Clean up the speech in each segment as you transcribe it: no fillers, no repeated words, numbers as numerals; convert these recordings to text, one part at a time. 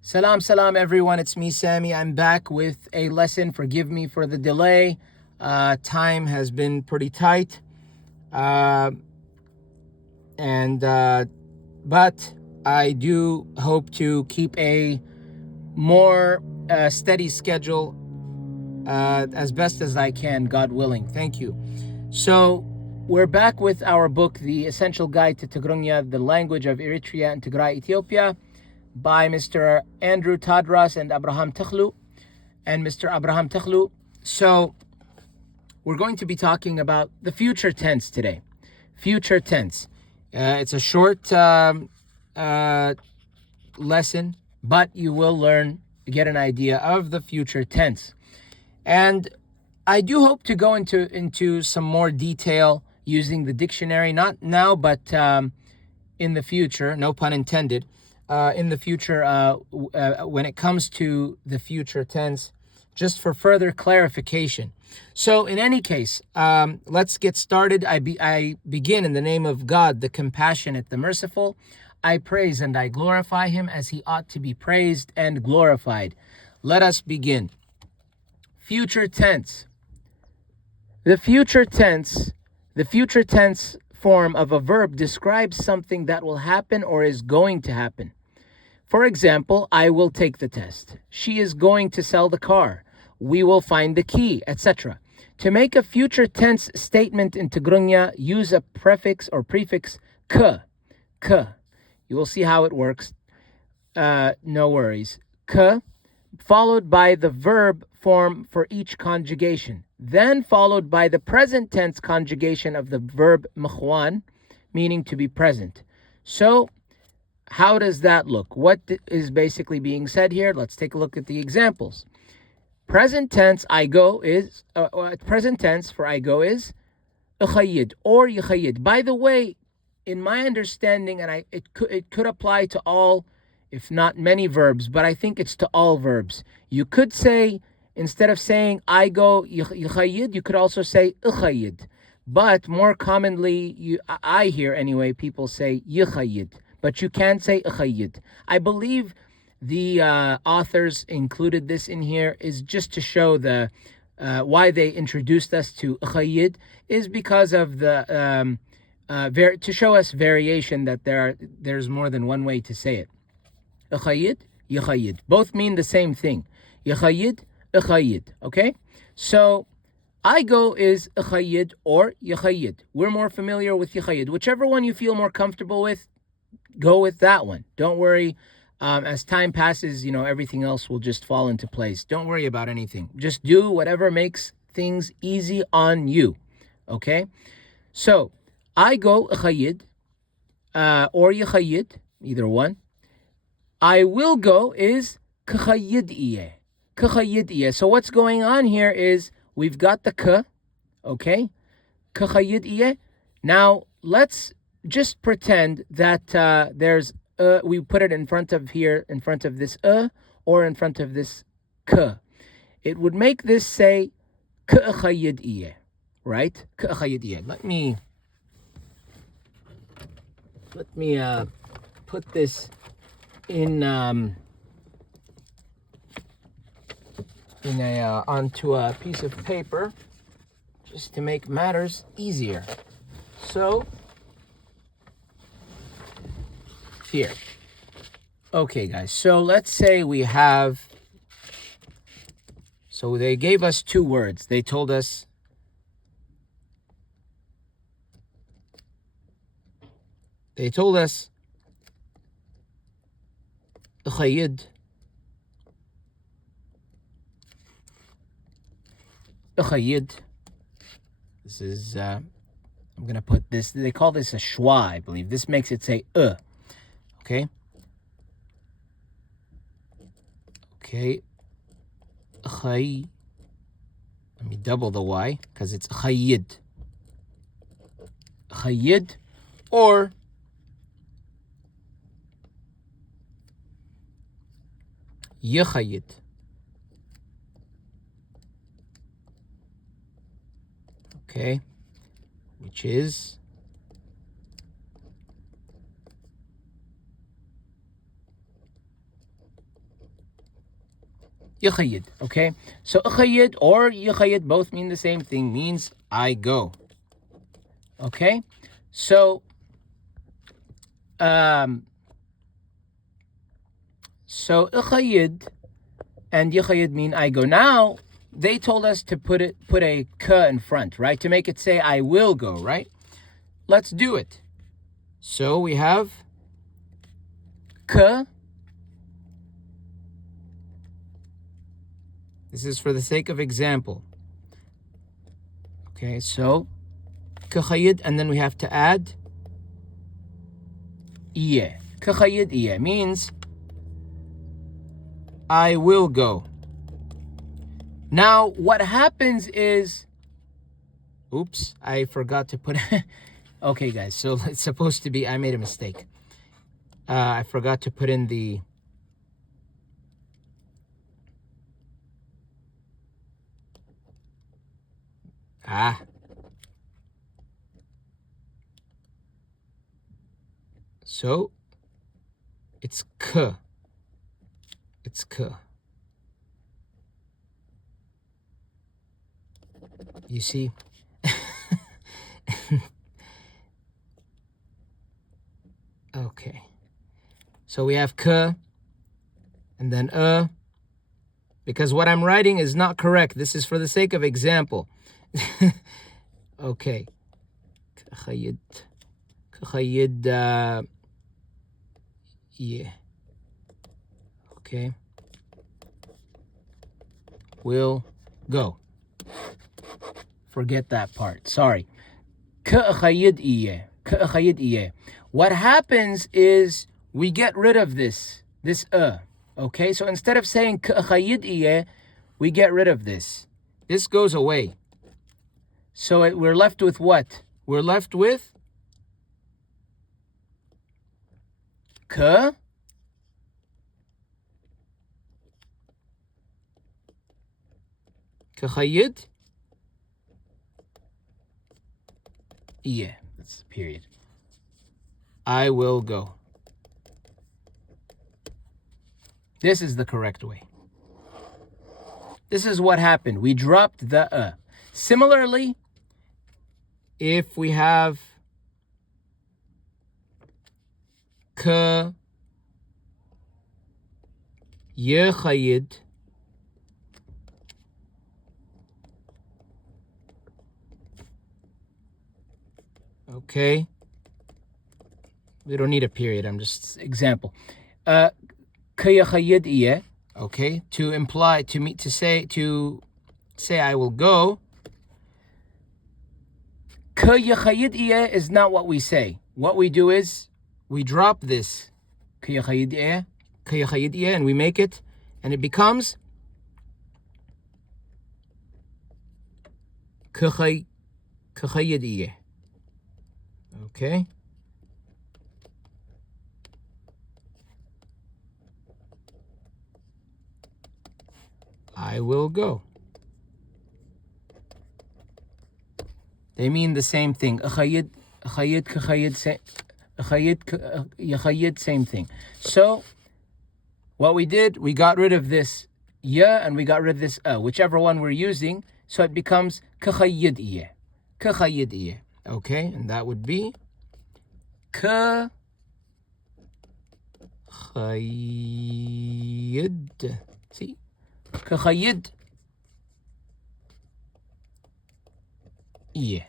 Salam everyone, it's me Sammy. I'm back with a lesson. Forgive me for the delay. Time has been pretty tight. But I do hope to keep a more steady schedule as best as I can, God willing. Thank you. So we're back with our book, The Essential Guide to Tigrigna, the Language of Eritrea and Tigray, Ethiopia, by Mr. Andrew Tadras and Abraham Takhlu and Mr. Abraham Takhlu. So we're going to be talking about the future tense today. Future tense. It's a short lesson, but you will get an idea of the future tense. And I do hope to go into some more detail using the dictionary, not now, but in the future, no pun intended, in the future when it comes to the future tense, just for further clarification. So in any case, let's get started. I begin in the name of God, the compassionate, the merciful. I praise and I glorify him as he ought to be praised and glorified. Let us begin. Future tense. The future tense form of a verb describes something that will happen or is going to happen. For example, I will take the test. She is going to sell the car. We will find the key, etc. To make a future tense statement in Tigrigna, use a prefix or prefix k. You will see how it works. No worries. K, followed by the verb form for each conjugation, then followed by the present tense conjugation of the verb mkhwan, meaning to be present. So how does that look? What is basically being said here? Let's take a look at the examples. Present tense I go is present tense for I go is ukhayid or yukhayid. By the way, in my understanding, and it could apply to all, if not many verbs, but I think it's to all verbs. You could say, instead of saying I go yukhayid, you could also say ukhayid. But more commonly, I hear anyway, people say yukhayid. But you can say ukhayid. I believe the authors included this in here is just to show the why they introduced us to ukhayid is because of the to show us variation, that there's more than one way to say it. Ukhayid, yukhayid, both mean the same thing. Yukhayid, ukhayid. Okay, so I go is ukhayid or yukhayid. We're more familiar with yukhayid. Whichever one you feel more comfortable with, go with that one. Don't worry. As time passes, everything else will just fall into place. Don't worry about anything. Just do whatever makes things easy on you. Okay? So, I go ukhayid or yukhayid, either one. I will go is kkhayid iye. So what's going on here is we've got the k, okay? Kkhayid iye. Now, let's just pretend that there's we put it in front of this or in front of this k. It would make this say kkhayid iye, right? Kkhayid iye. Let me put this in onto a piece of paper just to make matters easier. So here. Okay, guys. So let's say we have. So they gave us two words. They told us. Ukhayid. This is. I'm gonna put this. They call this a schwa, I believe. This makes it say Okay. Let me double the Y because it's khayid. Khayid or yukhayid. Okay. Which is يخيد. Okay, so أخيد or يخيد both mean the same thing, means I go. Okay, so أخيد and يخيد mean I go. Now they told us to put a k in front, right, to make it say I will go, right? Let's do it. So we have k. This is for the sake of example. Okay, so كخيد, and then we have to add إيه. كخيد إيه means I will go. Now, what happens is, oops, I forgot to put, okay guys, so it's supposed to be, I made a mistake. I forgot to put in the, so it's k. It's k. You see? Okay. So we have k and then because what I'm writing is not correct. This is for the sake of example. Okay. كخيد yeah. Okay. Will go. Forget that part. Sorry. كأخيد إيه. What happens is we get rid of this okay? So instead of saying كأخيد إيه, we get rid of this. This goes away. So we're left with what? We're left with كخيد إيه. That's period. I will go. This is the correct way. This is what happened. We dropped the Similarly, if we have ك يخيد okay, we don't need a period, I'm just example. كيخيد إيه, okay, to imply, to say I will go. كيخيد إيه is not what we say. What we do is we drop this كيخيد إيه, and we make it, and it becomes كخيد إيه. Okay. I will go. They mean the same thing. أخيد كخيد يخيد, same thing. So what we did, we got rid of this ya and we got rid of this whichever one we're using, so it becomes كخيد إيه. Okay, and that would be كخيد. See? كخيد إيه.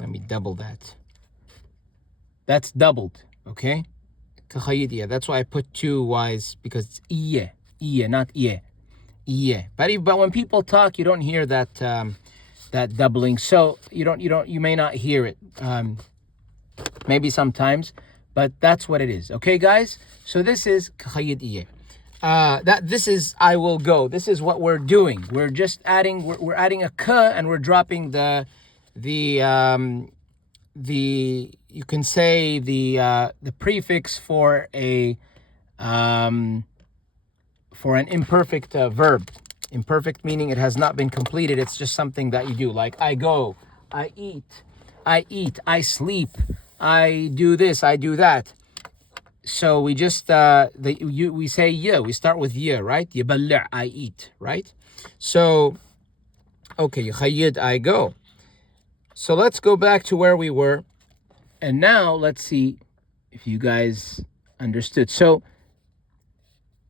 Let me double that. That's doubled, okay? كخيد إيه. That's why I put two Y's, because it's إيه, not إيه. But when people talk, you don't hear that that doubling, so you may not hear it, maybe sometimes, but that's what it is. Okay, guys. So this is كخيد إيه. This is I will go. This is what we're doing. We're just adding. We're adding a k, and we're dropping the you can say the prefix for an imperfect verb. Imperfect meaning it has not been completed. It's just something that you do, like I go, I eat, I sleep, I do this, I do that. So we just we say yeah. We start with yeah, right? يبلع, I eat, right? So okay, يخيد, I go. So let's go back to where we were, and now let's see if you guys understood. So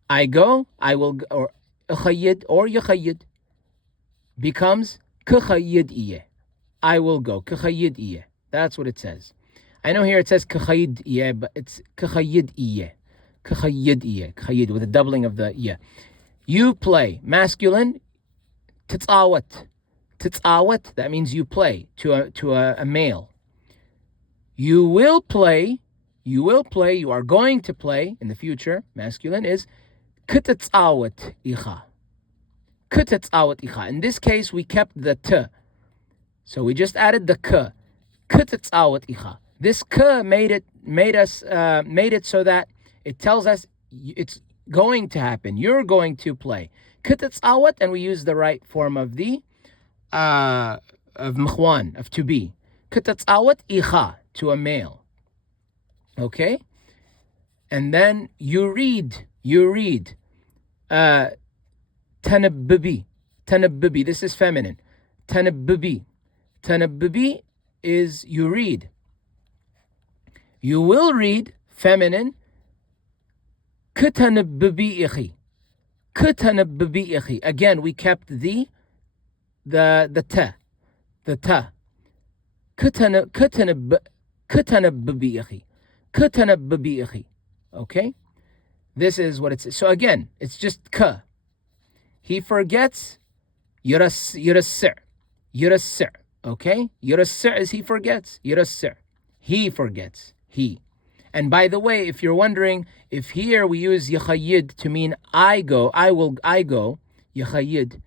I go, I will, or أخيد or يخيد becomes كخيد إيه. I will go. كخيد إيه. That's what it says. I know here it says كخيد إيه, but it's كخيد إيه. كخيد إيه. كخيد with a doubling of the إيه. You play. Masculine. تتعاوت. تتعاوت. That means you play to a male. You will play. You will play. You are going to play in the future. Masculine is كتتعاوت إيخا. كتتعاوت إيخا. In this case, we kept the t. So we just added the k. كتتعاوت إيخا. This k made it so that it tells us it's going to happen. You're going to play. كتتعاوت, and we use the right form of the of مخوان, of to be. كتتعاوت إيخا, to a male. Okay? And then you read. تنببي. تنببي. This is feminine. تنببي. تنببي is you read. You will read, feminine. كتنببي إخي. كتنببي إخي. Again, we kept the ta. The ta. كتنببي إخي. كتنببي إخي. Okay? This is what it says. So again, it's just ka. He forgets. يرسع. يرسع. Okay? يرسع is he forgets. يرسع. He forgets. He. And by the way, if you're wondering, if here we use يخيد to mean I go, I go, يخيد,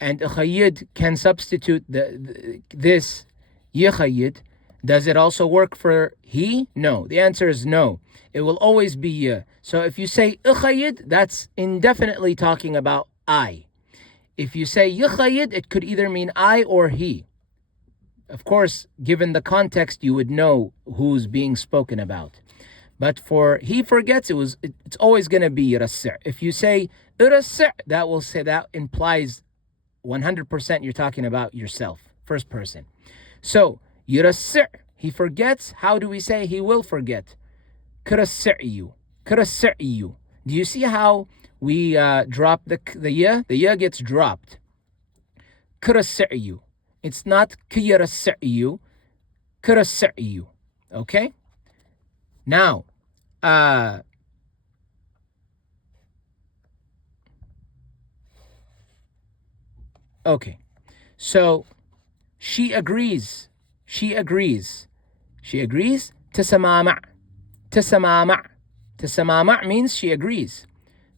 and يخيد can substitute this يخيد, does it also work for he? No. The answer is no. It will always be ya. So if you say يخيد, that's indefinitely talking about I. If you say يخيد, it could either mean I or he. Of course, given the context, you would know who's being spoken about. But for he forgets, it's always going to be يرسع. If you say يرسع, that implies 100% you're talking about yourself, first person. So يرسع, he forgets. How do we say he will forget? كرسعيو. كرسعيو. Do you see how we drop the ya? The ya gets dropped. كرسعيو. It's not كيرسعيو. كرسعيو. Okay? Now, okay. So she agrees. She agrees. She agrees. تسمامع. تسمامع. تسمامع means she agrees.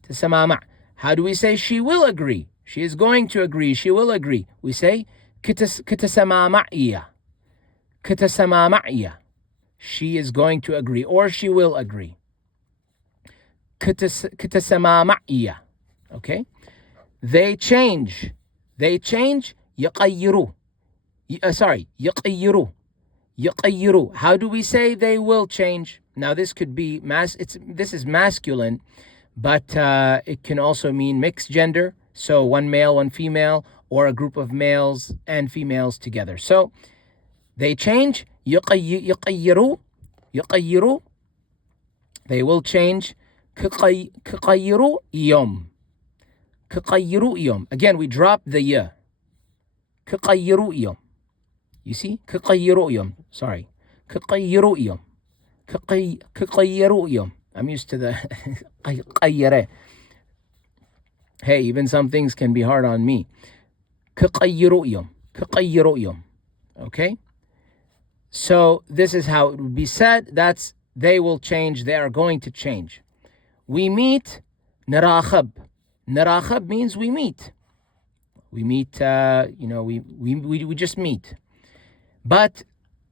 تسمامع. How do we say she will agree? She is going to agree. She will agree. We say كتسمامعية. كتسمامعية. She is going to agree, or she will agree. كتسمامعية. Okay? They change. They change. يغيروا. Sorry. يغيروا. يغيروا. How do we say they will change? Now this could be this is masculine, but it can also mean mixed gender. So one male, one female, or a group of males and females together. So they change. يغيروا. يغيروا. They will change. كغيروا يوم. كغيروا يوم. Again, we drop the ya. كغيروا يوم. You see? كغيروا يوم. Sorry. كغيروا يوم. كغيروا يوم. I'm used to the غيره. Hey, even some things can be hard on me. كغيروا يوم. كغيروا يوم. Okay? So this is how it would be said. That's they will change. They are going to change. We meet. نراخب. نراخب means we meet. We meet. We just meet. But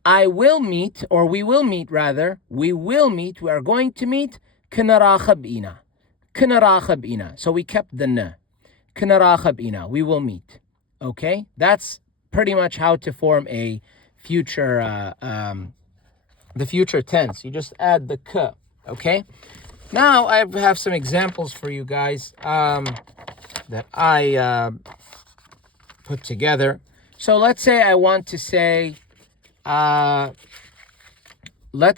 I will meet, or we will meet rather. We will meet. We are going to meet. كنراخب إنا. كنراخب إنا. So we kept the na. كنراخب إنا. We will meet. Okay? That's pretty much how to form a future, the future tense. You just add the k, Okay? Now I have some examples for you guys that I put together. So let's say I want to say, I want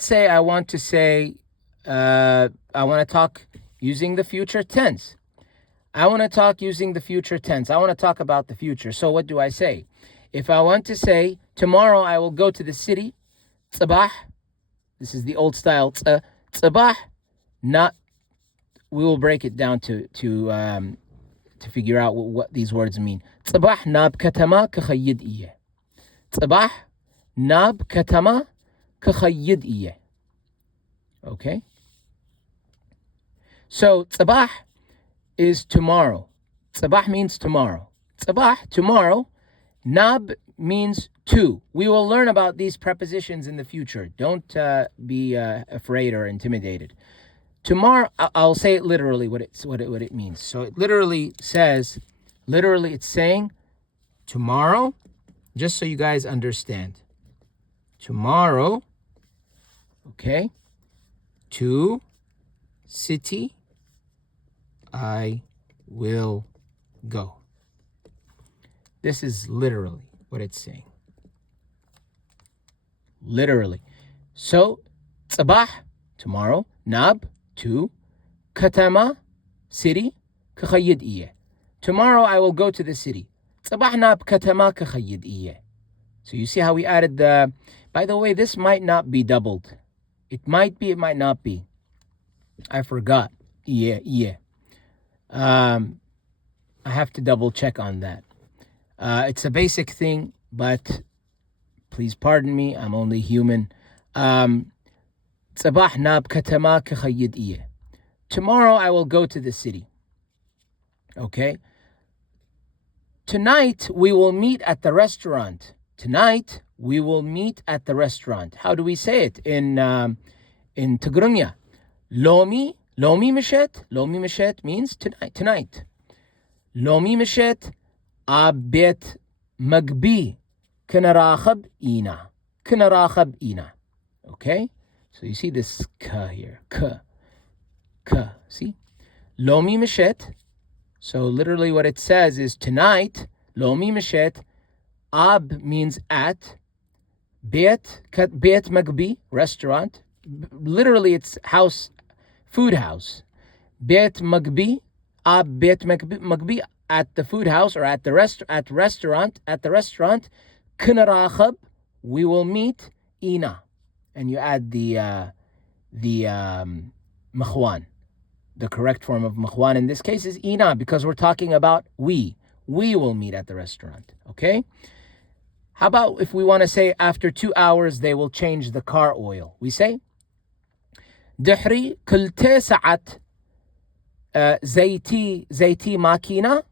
to talk using the future tense. I want to talk using the future tense. I want to talk about the future. So what do I say? If I want to say, tomorrow I will go to the city, صباح, this is the old style, صباح, not, we will break it down to figure out what these words mean. صباح ناب كتما كخيد إيه. صباح ناب كتما كخيد إيه. Okay? So, صباح is tomorrow. صباح means tomorrow. صباح, tomorrow. Nab means to. We will learn about these prepositions in the future. Don't be afraid or intimidated. Tomorrow, I'll say it literally what it means. So it literally says, it's saying tomorrow, just so you guys understand. Tomorrow, okay, to city I will go. This is literally what it's saying. Literally. So, صباح, tomorrow, nab, to, katama, city, كخيد إيه. Tomorrow I will go to the city. صباح ناب كتما كخيد إيه. So you see how we added the, by the way, this might not be doubled. It might be, it might not be. I forgot. Yeah. I have to double check on that. It's a basic thing, but please pardon me, I'm only human. صباح ناب كتما كخيد إيه. Tomorrow I will go to the city. Okay? Tonight we will meet at the restaurant. Tonight we will meet at the restaurant. How do we say it in Tigrigna? Lomi mishet means tonight. Lomi mishet abet magbi كنراخب إينا. Okay? So you see this ka here. Ka. See? Lomi mishet. So literally what it says is tonight, lomi mishet, ab means at, bet magbi, restaurant. Literally it's house, food house. Bet magbi, ab bet magbi, at the food house or at the restaurant, كنراخب, we will meet, ina, and you add the makhwan. The correct form of makhwan in this case is ina, because we're talking about we will meet at the restaurant. Okay? How about if we want to say after 2 hours they will change the car oil? We say دحري كل تسعة زيتي ماكينة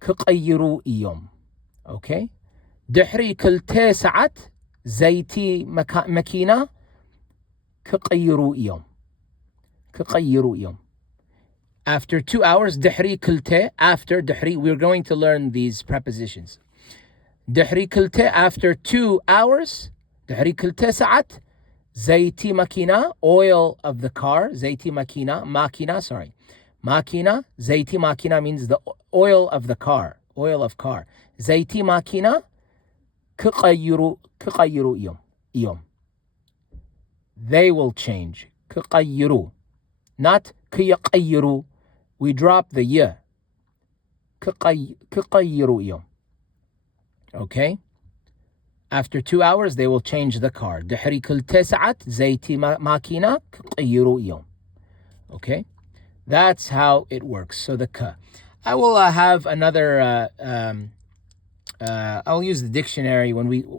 كغيروا يوم. Okay? دحري كل تسعة زيتي ماكينة كغيروا يوم. After 2 hours, دحري كلته, after دحري, we're going to learn these prepositions. دحري كلته, after 2 hours, دحري كلته ساعات, زيتي ماكينة, oil of the car, زيتي ماكينة, زيتي ماكينة means the oil of the car, oil of car. زيتي ماكينة كغيروا يوم. They will change. كغيروا, not كيغيروا. We drop the ya. كغيروا يوم. Okay? After 2 hours, they will change the car. دحري كل تسعة زيتي ماكينة كغيروا يوم. Okay? That's how it works. So the ka. I will have another, I'll use the dictionary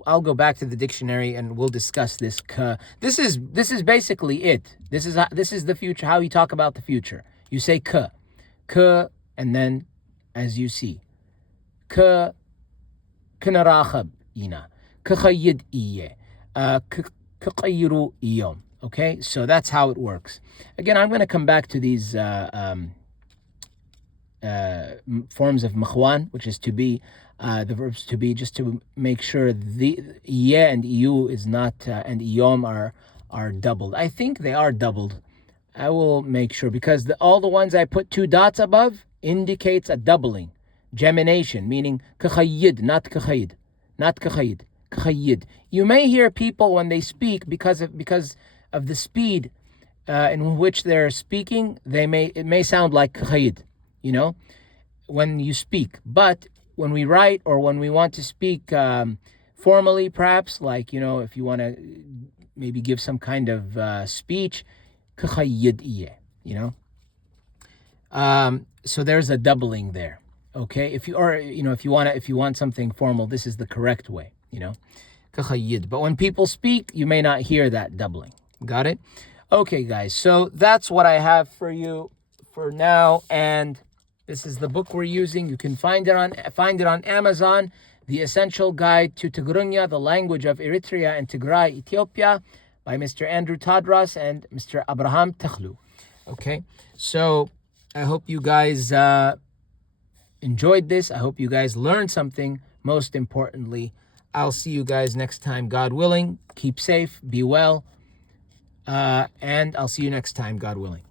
I'll go back to the dictionary and we'll discuss this ka. This is basically it. This is the future, how you talk about the future. You say ka, and then as you see, ka كنراخب إينا كخيد إيه كغيروا يوم. Okay, so that's how it works. Again, I'm going to come back to these forms of makhwan, which is to be, the verbs to be, just to make sure the yeah and you is not and yom are doubled. I think they are doubled. I will make sure, because all the ones I put 2 dots above indicates a doubling, gemination, meaning كخيد, not كخيد, not كخيد, كخيد. You may hear people when they speak, because of the speed in which they're speaking, it may sound like كخيد, when you speak. But when we write, or when we want to speak formally, perhaps, like, if you want to maybe give some kind of speech, كخيد إيه, so there's a doubling there. Okay, if you want something formal, this is the correct way, كخيد. But when people speak, you may not hear that doubling. Got it? Okay, guys, so that's what I have for you for now, and this is the book we're using. You can find it on Amazon, The Essential Guide to Tigrigna, the Language of Eritrea and Tigray, Ethiopia, by Mr. Andrew Tadras and Mr. Abraham Takhlu. Okay, so I hope you guys enjoyed this. I hope you guys learned something. Most importantly, I'll see you guys next time, God willing. Keep safe, be well, and I'll see you next time, God willing.